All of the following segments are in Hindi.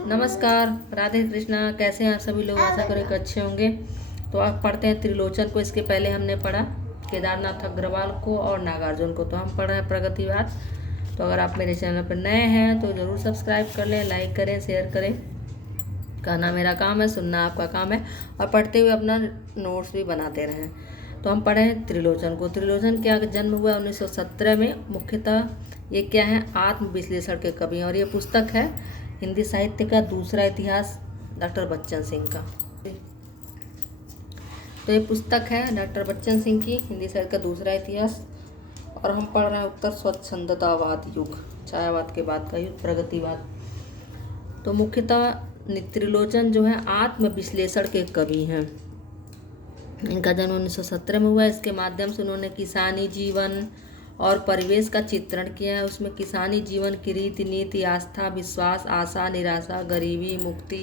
नमस्कार। राधे कृष्णा। कैसे हैं आप सभी लोग? आशा करें कि अच्छे होंगे। तो आप पढ़ते हैं त्रिलोचन को। इसके पहले हमने पढ़ा केदारनाथ अग्रवाल को और नागार्जुन को। तो हम पढ़ रहे हैं प्रगतिवाद। तो अगर आप मेरे चैनल पर नए हैं तो ज़रूर सब्सक्राइब कर लें, लाइक करें, शेयर करें। कहना मेरा काम है, सुनना आपका काम है, और पढ़ते हुए अपना नोट्स भी बनाते रहें। तो हम पढ़े हैं त्रिलोचन को। त्रिलोचन क्या जन्म हुआ 1917 में। मुख्यतः ये क्या है, आत्मविश्लेषण के कवि, और ये पुस्तक है हिंदी साहित्य का दूसरा इतिहास डॉक्टर बच्चन सिंह का। तो ये पुस्तक है डॉक्टर बच्चन सिंह की, हिंदी साहित्य का दूसरा इतिहास। और हम पढ़ रहे हैं उत्तर स्वच्छंदतावाद युग, छायावाद के बाद का युग, प्रगतिवाद। तो मुख्यतः त्रिलोचन जो है आत्मविश्लेषण के कवि हैं। इनका जन्म 1917 में हुआ। इसके माध्यम से उन्होंने किसानी जीवन और परिवेश का चित्रण किया है। उसमें किसानी जीवन की रीति नीति, आस्था, विश्वास, आशा, निराशा, गरीबी, मुक्ति,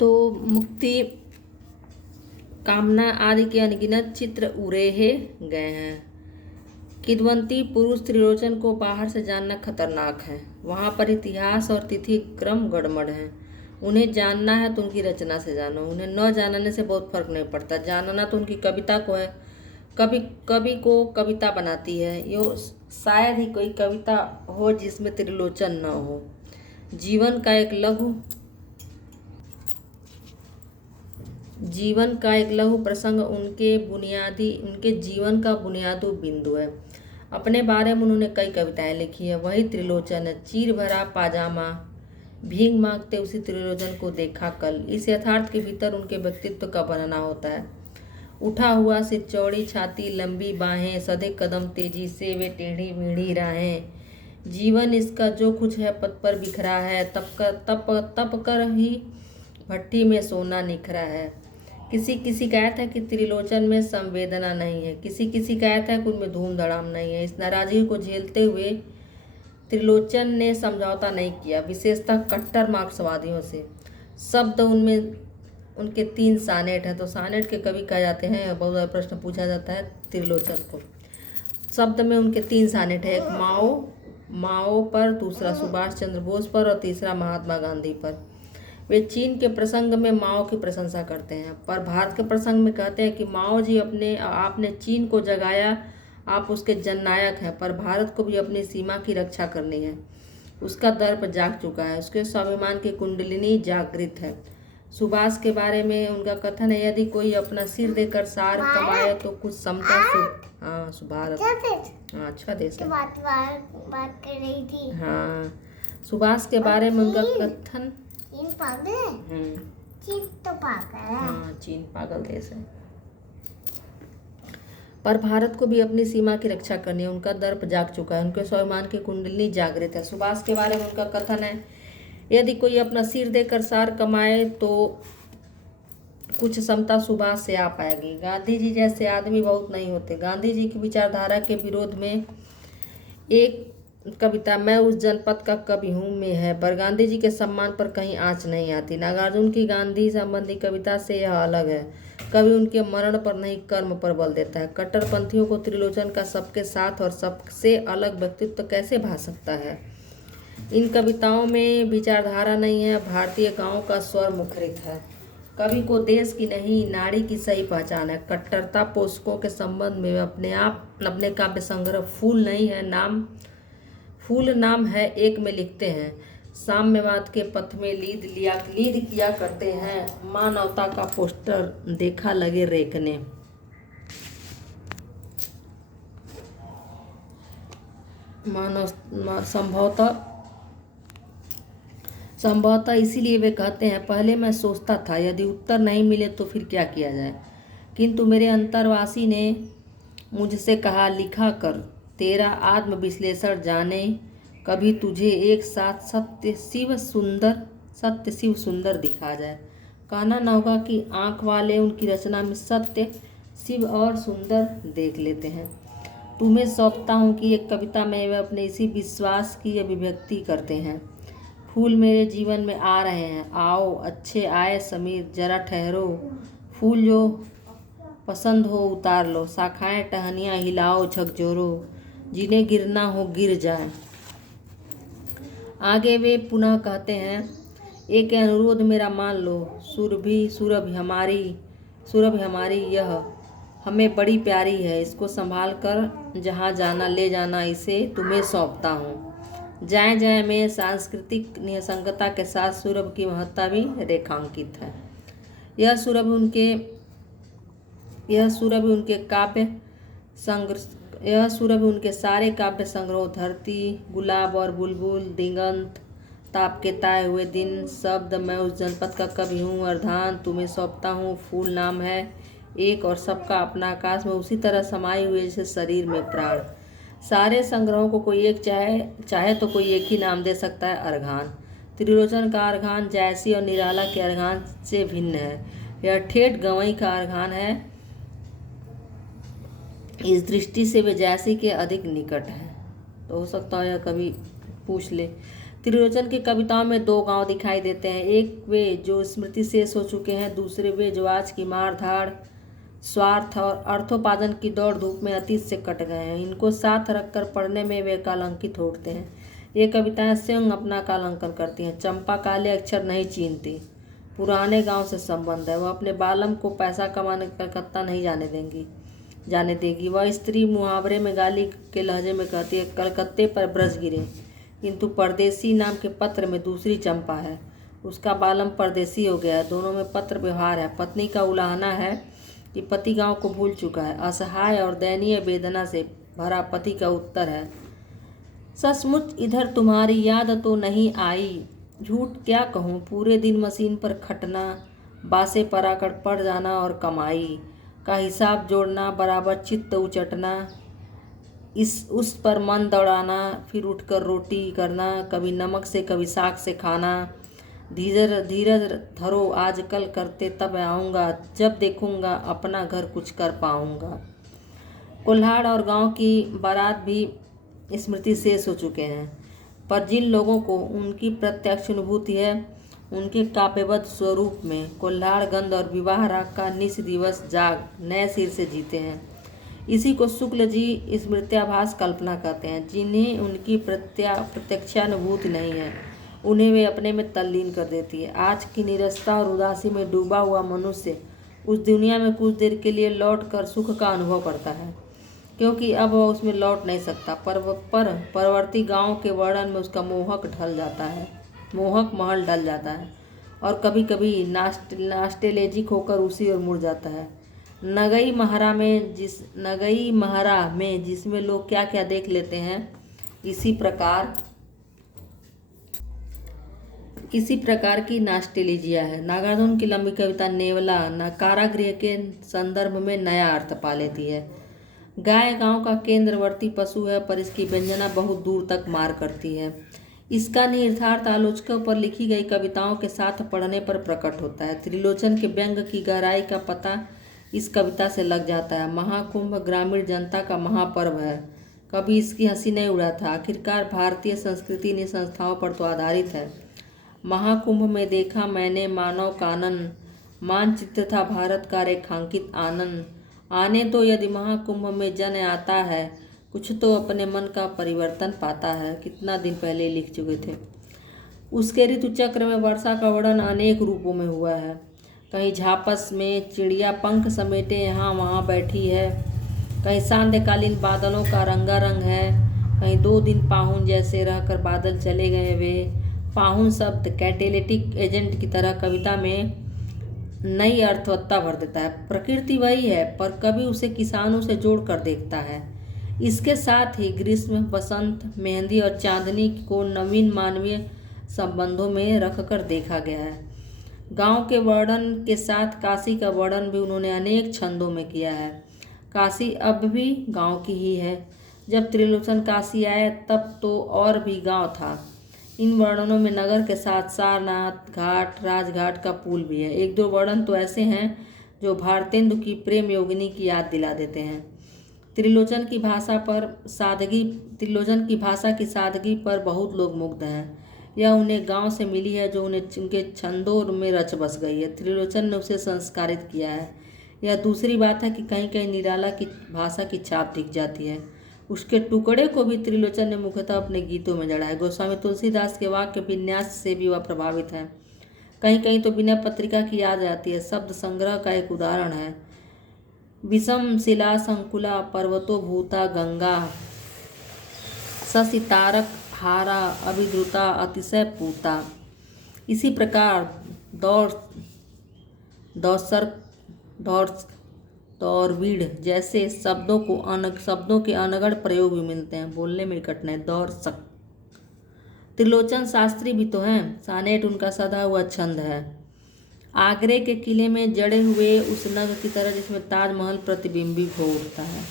तो मुक्ति, कामना आदि के अनगिनत चित्र उरेहे गए हैं। किद्वंती पुरुष त्रिलोचन को बाहर से जानना खतरनाक है। वहाँ पर इतिहास और तिथि क्रम गड़बड़ है। उन्हें जानना है तो उनकी रचना से जानो, उन्हें न जानने से बहुत फर्क नहीं पड़ता। जानना तो उनकी कविता को है। कवि को कविता बनाती है। यो शायद ही कोई कविता हो जिसमें त्रिलोचन न हो। जीवन का एक लघु प्रसंग उनके जीवन का बुनियादी बिंदु है। अपने बारे में उन्होंने कई कविताएं लिखी है। वही त्रिलोचन है। चीर भरा पाजामा, भीख मांगते उसी त्रिलोचन को देखा कल। इस यथार्थ के भीतर उनके व्यक्तित्व का वर्णना होता है। उठा हुआ सिर, चौड़ी छाती, लंबी बाहें, सधे कदम, तेजी से वे टेढ़ी मेढ़ी राहें। जीवन इसका जो कुछ है पथ पर बिखरा है। तप कर ही भट्टी में सोना निखरा है। किसी कहता है कि त्रिलोचन में संवेदना नहीं है। किसी कहता है कि उनमें धूम धड़ाम नहीं है। इस नाराजगी को झेलते हुए त्रिलोचन ने समझौता नहीं किया, विशेषतः कट्टर मार्क्सवादियों से। शब्द उनमें उनके 3 सानेट हैं। तो सानेट के कवि कहा जाते हैं। बहुत बड़ा प्रश्न पूछा जाता है त्रिलोचन को। शब्द में उनके 3 सानेट है। एक माओ पर, दूसरा सुभाष चंद्र बोस पर, और तीसरा महात्मा गांधी पर। वे चीन के प्रसंग में माओ की प्रशंसा करते हैं, पर भारत के प्रसंग में कहते हैं कि माओ जी आपने चीन को जगाया, आप उसके जननायक हैं, पर भारत को भी अपनी सीमा की रक्षा करनी है। उसका दर्प जाग चुका है, उसके स्वाभिमान की कुंडलिनी जागृत है। सुभाष के बारे में उनका कथन है, यदि कोई अपना सिर देकर सार कमाए तो कुछ समता भारत अच्छा देश है। बात कर रही थी। हाँ, सुभाष के बारे में उनका कथन, चीन पागल है। चीन तो पागल है। हाँ, चीन पागल देश है, पर भारत को भी अपनी सीमा की रक्षा करनी है। उनका दर्प जाग चुका है, उनके स्वाभिमान की कुंडली जागृत है। सुभाष के बारे में उनका कथन है, यदि कोई अपना सिर देकर सार कमाए तो कुछ समता सुभाष से आ पाएगी। गांधी जी जैसे आदमी बहुत नहीं होते। गांधी जी की विचारधारा के विरोध में एक कविता मैं उस जनपद का कवि हूँ में है, पर गांधी जी के सम्मान पर कहीं आँच नहीं आती। नागार्जुन की गांधी संबंधी कविता से यह अलग है। कवि उनके मरण पर नहीं, कर्म पर बल देता है। कट्टरपंथियों को त्रिलोचन का सबके साथ और सबसे अलग व्यक्तित्व कैसे भा सकता है? इन कविताओं में विचारधारा नहीं है, भारतीय गांव का स्वर मुखरित है। कवि को देश की नहीं, नारी की सही पहचान है। कट्टरता पोषकों के संबंध में अपने काव्य संग्रह फूल नाम है एक में लिखते हैं, साम्यवाद के पथ में लीद किया करते हैं। मानवता का पोस्टर देखा लगे रेखने। संभवतः इसीलिए वे कहते हैं, पहले मैं सोचता था यदि उत्तर नहीं मिले तो फिर क्या किया जाए, किंतु मेरे अंतर्वासी ने मुझसे कहा, लिखा कर, तेरा आत्मविश्लेषण जाने, कभी तुझे एक साथ सत्य शिव सुंदर दिखा जाए। कहना न होगा कि आँख वाले उनकी रचना में सत्य, शिव और सुंदर देख लेते हैं। तुम्हें सौंपता हूँ कि एक कविता में वे अपने इसी विश्वास की अभिव्यक्ति करते हैं। फूल मेरे जीवन में आ रहे हैं, आओ अच्छे आए समीर, जरा ठहरो, फूल जो पसंद हो उतार लो, शाखाएं टहनियाँ हिलाओ झकझोरो, जिन्हें गिरना हो गिर जाए। आगे वे पुनः कहते हैं, एक अनुरोध मेरा मान लो, सुरभि हमारी यह हमें बड़ी प्यारी है, इसको संभाल कर जहाँ जाना ले जाना, इसे तुम्हें सौंपता हूँ। जाएं जाएं में सांस्कृतिक निसंगता के साथ सुरभ की महत्ता भी रेखांकित है। यह सुरभि उनके सारे काव्य संग्रह, धरती, गुलाब और बुलबुल, दिगंत, ताप के ताए हुए दिन, शब्द, मैं उस जनपद का कवि हूँ, अर्धान, तुम्हें सौंपता हूँ, फूल नाम है एक और सबका अपना आकाश में उसी तरह समाये हुए जैसे शरीर में प्राण। सारे संग्रहों को कोई एक चाहे तो कोई एक ही नाम दे सकता है, अर्घान। त्रिलोचन का अर्घान जायसी और निराला के अर्घान से भिन्न है। यह ठेठ गवई का अर्घान है। इस दृष्टि से वे जायसी के अधिक निकट है। तो हो सकता है यह कभी पूछ ले। त्रिलोचन की कविताओं में दो गांव दिखाई देते हैं, एक वे जो स्मृति शेष हो चुके हैं, दूसरे वे जो आज की मार धाड़, स्वार्थ और अर्थोपार्जन की दौड़ धूप में अतीत से कट गए हैं। इनको साथ रखकर पढ़ने में वे कालांकित हो उठते हैं। ये कविताएं स्वयं अपना कालांकन करती हैं। चंपा काले अक्षर नहीं चीनती, पुराने गांव से संबंध है। वह अपने बालम को पैसा कमाने कलकत्ता नहीं जाने देगी। वह स्त्री मुहावरे में गाली के लहजे में कहती है, कलकत्ते पर ब्रज गिरे, किंतु परदेसी नाम के पत्र में दूसरी चंपा है, उसका बालम परदेसी हो गया है। दोनों में पत्र व्यवहार है। पत्नी का उलाहना है कि पति गांव को भूल चुका है। असहाय और दयनीय वेदना से भरा पति का उत्तर है, सचमुच इधर तुम्हारी याद तो नहीं आई, झूठ क्या कहूँ, पूरे दिन मशीन पर खटना, बासे पराकर पड़ जाना और कमाई का हिसाब जोड़ना, बराबर चित्त उचटना, उस पर मन दौड़ाना, फिर उठकर रोटी करना, कभी नमक से कभी साग से खाना। धीरज धरो, आजकल करते तब आऊँगा, जब देखूँगा अपना घर कुछ कर पाऊँगा। कुल्हाड़ और गांव की बारात भी स्मृति शेष हो चुके हैं, पर जिन लोगों को उनकी प्रत्यक्ष अनुभूति है, उनके काव्यबद्ध स्वरूप में कुल्हाड़ गंध और विवाह राग का निस दिवस जाग नए सिर से जीते हैं। इसी को शुक्ल जी स्मृत्याभास कल्पना कहते हैं। जिन्हें उनकी प्रत्यक्षानुभूति नहीं है, उन्हें वे अपने में तल्लीन कर देती है। आज की निरस्ता और उदासी में डूबा हुआ मनुष्य उस दुनिया में कुछ देर के लिए लौट कर सुख का अनुभव करता है, क्योंकि अब वह उसमें लौट नहीं सकता। पर परवर्ती गांव के वर्णन में उसका मोहक महल ढल जाता है और कभी कभी नास्टेलेजिक होकर उसी ओर मुड़ जाता है। नगई महारा में जिसमें लोग क्या क्या देख लेते हैं, इसी प्रकार की नास्टेलिजिया है। नागार्जुन की लंबी कविता नेवला कारागृह के संदर्भ में नया अर्थ पा लेती है। गाय गांव का केंद्रवर्ती पशु है, पर इसकी व्यंजना बहुत दूर तक मार करती है। इसका निहितार्थ आलोचकों पर लिखी गई कविताओं के साथ पढ़ने पर प्रकट होता है। त्रिलोचन के व्यंग की गहराई का पता इस कविता से लग जाता है। महाकुंभ ग्रामीण जनता का महापर्व है, कभी इसकी हंसी नहीं उड़ा था। आखिरकार भारतीय संस्कृति इन संस्थाओं पर तो आधारित है। महाकुंभ में देखा मैंने मानव कानन, मानचित्र था भारत का रेखांकित आनंद। आने तो यदि महाकुंभ में जन आता है, कुछ तो अपने मन का परिवर्तन पाता है। कितना दिन पहले लिख चुके थे। उसके ऋतु चक्र में वर्षा का वर्णन अनेक रूपों में हुआ है। कहीं झापस में चिड़िया पंख समेटे यहाँ वहाँ बैठी है, कहीं सांध्यकालीन बादलों का रंगारंग है, कहीं 2 दिन पाहुन जैसे रहकर बादल चले गए। वे पाहुन शब्द कैटेलिटिक एजेंट की तरह कविता में नई अर्थवत्ता भर देता है। प्रकृति वही है, पर कभी उसे किसानों से जोड़कर देखता है। इसके साथ ही ग्रीष्म, बसंत, मेहंदी और चांदनी को नवीन मानवीय संबंधों में रखकर देखा गया है। गांव के वर्णन के साथ काशी का वर्णन भी उन्होंने अनेक छंदों में किया है। काशी अब भी गांव की ही है। जब त्रिलोचन काशी आए तब तो और भी गांव था। इन वर्णनों में नगर के साथ सारनाथ घाट, राजघाट का पुल भी है। 1-2 वर्णन तो ऐसे हैं जो भारतेंदु की प्रेम योगिनी की याद दिला देते हैं। त्रिलोचन की भाषा की सादगी पर बहुत लोग मुग्ध हैं। यह उन्हें गांव से मिली है, जो उन्हें उनके छंदों में रच बस गई है। त्रिलोचन ने उसे संस्कारित किया है। यह दूसरी बात है कि कहीं कहीं निराला की भाषा की छाप दिख जाती है। उसके टुकड़े को भी त्रिलोचन ने मुख्यतः अपने गीतों में जड़ा है। गोस्वामी तुलसीदास के वाक्य विन्यास से भी वह प्रभावित है। कहीं कहीं तो विनय पत्रिका की याद आती है। शब्द संग्रह का एक उदाहरण है, विषम शिला संकुला पर्वतो भूता गंगा ससितारक हारा अभिद्रुता अतिशय पूता। इसी प्रकार दौर्वीढ़ जैसे शब्दों के अनगढ़ प्रयोग भी मिलते हैं, बोलने में कठिनाई। दौर्सक। त्रिलोचन शास्त्री भी तो हैं। सानेट उनका सदा हुआ छंद है। आगरे के किले में जड़े हुए उस नग की तरह जिसमें ताजमहल प्रतिबिंबित हो उठता है।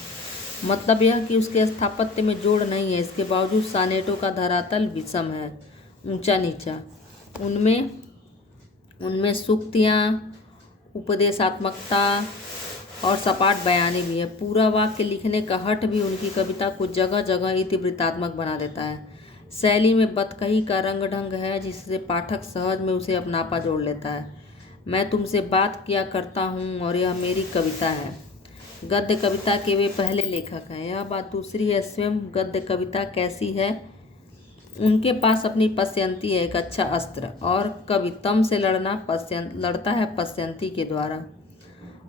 मतलब यह कि उसके स्थापत्य में जोड़ नहीं है, इसके बावजूद सानेटों का धरातल विषम है, ऊंचा नीचा। उनमें सूक्तियाँ, उपदेशात्मकता और सपाट बयानी भी है। पूरा वाक्य लिखने का हठ भी उनकी कविता को जगह जगह इतिवृत्तात्मक बना देता है। शैली में बतकही का रंग ढंग है जिससे पाठक सहज में उसे अपनापा जोड़ लेता है। मैं तुमसे बात किया करता हूँ और यह मेरी कविता है। गद्य कविता के वे पहले लेखक हैं। यह बात दूसरी है, स्वयं गद्य कविता कैसी है। उनके पास अपनी पश्यंती है, एक अच्छा अस्त्र, और कवितम से लड़ता है पश्यंती के द्वारा।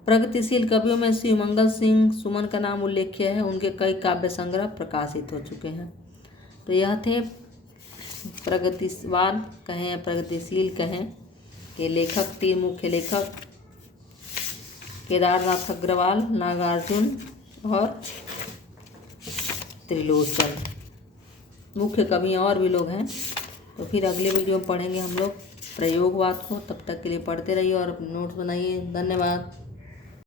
प्रगतिशील कवियों में शिवमंगल सिंह सुमन का नाम उल्लेख्य है। उनके कई काव्य संग्रह प्रकाशित हो चुके हैं। तो यह थे प्रगतिवाद कहें, प्रगतिशील कहें के लेखक, 3 मुख्य लेखक, केदारनाथ अग्रवाल, नागार्जुन और त्रिलोचन। मुख्य कवि और भी लोग हैं। तो फिर अगले वीडियो में पढ़ेंगे हम लोग प्रयोगवाद को। तब तक के लिए पढ़ते रहिए और नोट्स बनाइए। धन्यवाद।